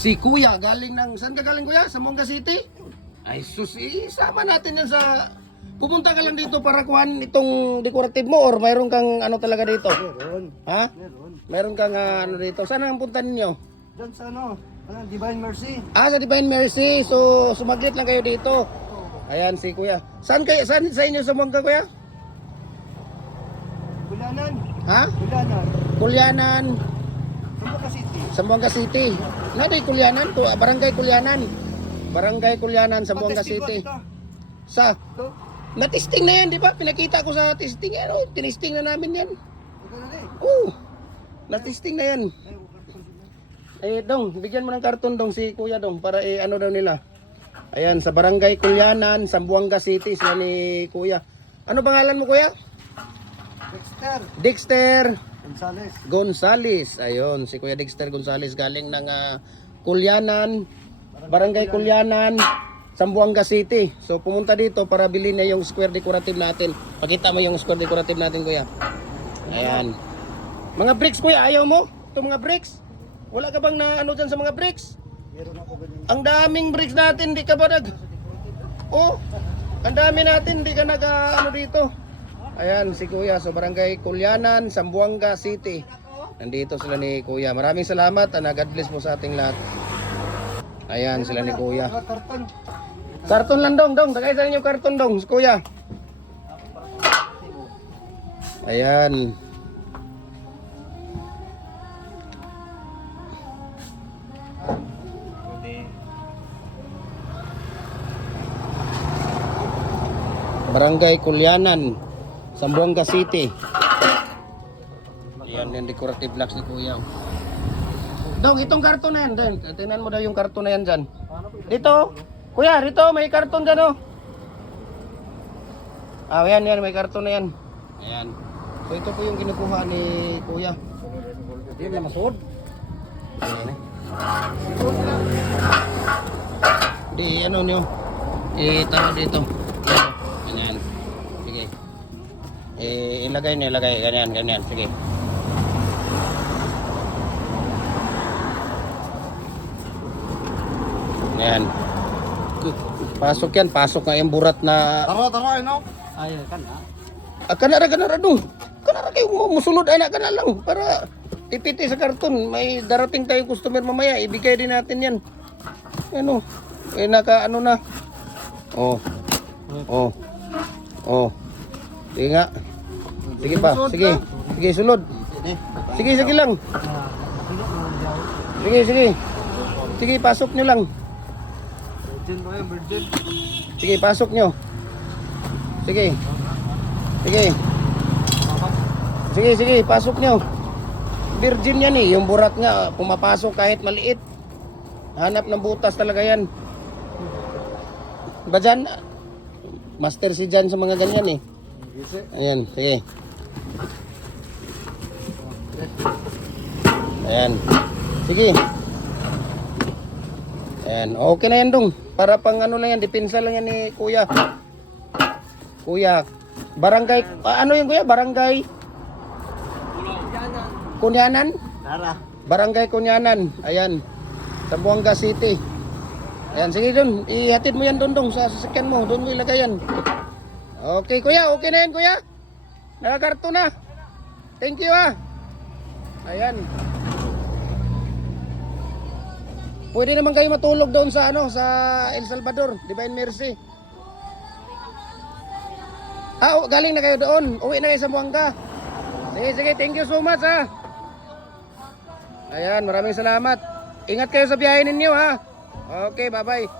Si Kuya, galing ng... Saan ka galing, Kuya? Sa Mongga City? Ay, sus, isama natin yan sa... Pupunta ka lang dito para kuhan itong decorative mo or mayroon kang ano talaga dito? Meron. Ha? Meron. Mayroon kang ano dito. Saan ang punta ninyo? Diyan sa ano, Divine Mercy. Ah, sa Divine Mercy. So, sumaglit lang kayo dito. Ayan, si Kuya. Saan sa inyo sa Mongga, Kuya? Bulanan. Ha? Bulanan. Kulyanan. Sambuca City. Sambuanga City. Naday Kulyanan to, Barangay Kulyanan. Barangay Kulyanan, Sambuanga Patestigo City. dito. Sa Ito. na-testing na yan, di ba? Pinakita ko sa testing yan, oh. Tinesting na namin yan. Ito na rin. Oo. Na-testing na yan. Ay, Dong, bigyan mo ng karton dong si Kuya dong para ano daw nila. Ayan, sa Barangay Kulyanan, Sambuanga City sila ni Kuya. Ano pangalan mo, Kuya? Dexter Dexter Gonzales. Gonzales. Ayun, si Kuya Dexter Gonzales galing ng Kulyanan, Barangay Kulyanan, Sambuanga City. So pumunta dito para bilhin niya yung square decorative natin. Pakita mo yung square decorative natin, Kuya. Ayan. Mga bricks, Kuya, ayaw mo? Itong mga bricks? Wala ka bang na ano dyan sa mga bricks? Meron ako ganyan. Ang daming bricks natin, di ka ba Oh, ang dami natin, di ka ano dito. Ayan, si Kuya, so Barangay Kulyanan, Sambuanga City. Nandito sila ni Kuya. Maraming salamat, God bless po sa ating lahat. Ayan, sila ni Kuya. Karton. Karton lang dong, tagay sa inyo karton dong, si Kuya. Ayan. Barangay Kulyanan, Sambuanga City. Ayan yung decorative blocks ni Kuya. Dong, itong karton na yan. Tingnan mo daw yung karton na yan dyan. Dito. Kuya, rito may karton dyan, oh. Ah, yan, may karton na yan. Ayan. So ito po yung kinukuha ni Kuya. Hindi na masud. Di, ano nyo. Itaro dito. Ganyan. Sige. Ilagay nyo, ilagay. Ganyan. Sige. Ayan. Pasok yan. Pasok nga yung burat na... Tara, ano? Ay, kan ha. Kanara dong. Kanara kayo musulod. Anak ka na lang. Para tipiti sa karton. May darating tayong customer mamaya. Ibigay din natin yan. Ano? Naka ano na. Oh. Sige nga. Sige pa. Sige. Sige, sulod. Sige lang. Sige, pasok nyo lang. Sige, pasok nyo. Sige, pasok nyo. Virgin yan eh. Yung burat nga, pumapasok kahit maliit. Hanap ng butas talaga yan. Ba dyan? Master si Jan sa mga ganyan eh. Ayan, sige. Ayan. Sige. Ayan, okay na yan dong. Para pang ano lang yan, depensa lang yan ni Kuya. Kuya, barangay, ano yung Kuya? Barangay? Kunyanan? Tara. Barangay Kunyanan. Ayan. Sambuanga City. Ayan, sige dun. Ihatid mo yan dong sa sasakyan mo. Doon mo ilagay yan. Okay, Kuya. Okay na yan, Kuya. Nakakarto na. Thank you, ha. Ayan. Pwede naman kayo matulog doon sa sa El Salvador, Divine Mercy. Galing na kayo doon. Uwi na kayo sa Sambuanga. Sige, thank you so much, ha. Ayan, maraming salamat. Ingat kayo sa biyahe ninyo, ha. Okay, bye-bye.